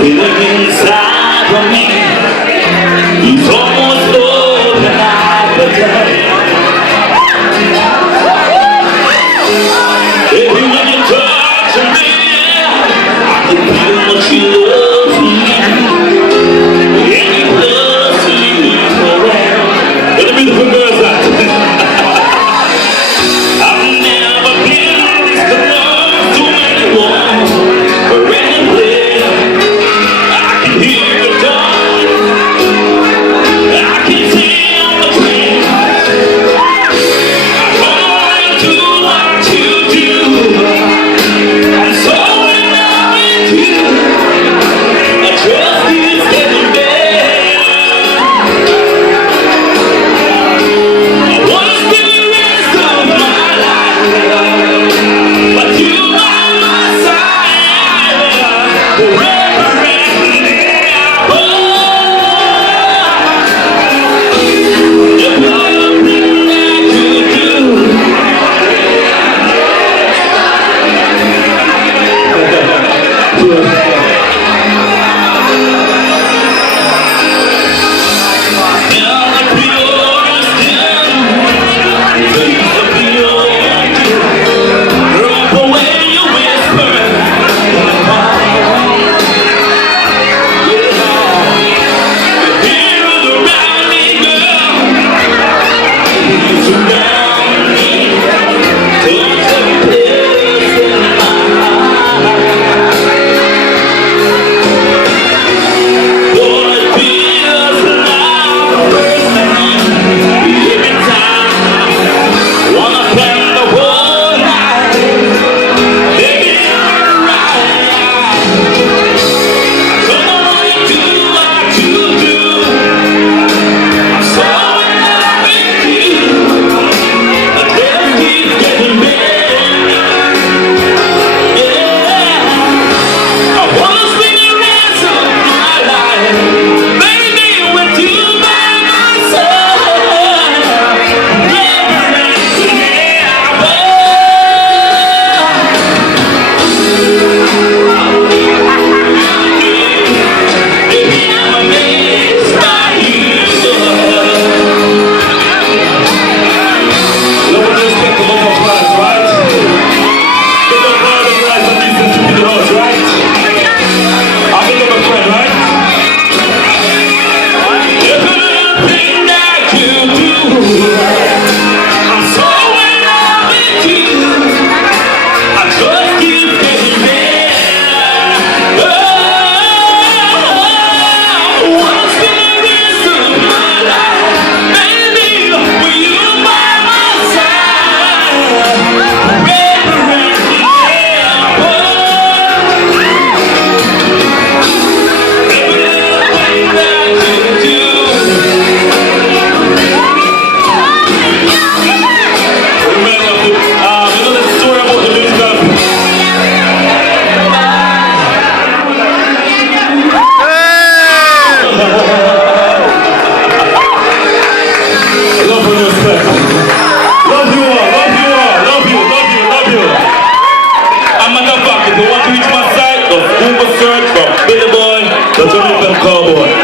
Feeling inside of me, he's almost open appetite. Every when you touch me, I can feel what you love me. And you love me forever. Let the beautiful girls out. I've never been this close to anyone or anywhere. I can hear the dawn, I can feel the train. I want to do what you do, I'm so in love with you. I trust is getting better. I wanna spend the rest of my life, but you by my side forever and ever. If everything that you do, now the pure skin, face the pure, drop away your whisper. Hear the rowdy girl, you surround me, touch every place in my heart. Boy, it feels like the first time, every time. Wanna spend the whole night, baby, you're right. Come on, do what you do. I'm so in love with you. The day keeps getting better. Yeah, I wanna spend the rest of my life, baby, with you by my side, forever and ever. Baby, I'm amazed by you. No one respect the love of Christ, right? Big up all the guys that listen to the house, right? I big up a friend, right? Everything that you do, I'm so in love with you. I just keep getting better. Oh, wanna spend the rest of my life, baby, with you by my side, forever and ever. Everything that you do. Remember, you know the story about the musical. Love and respect. Love you all, love you all, love you, love you, love you. I'm a motherfucker. If you want to reach my site, go Google search for Billy Boy, the Jamaican Cowboy.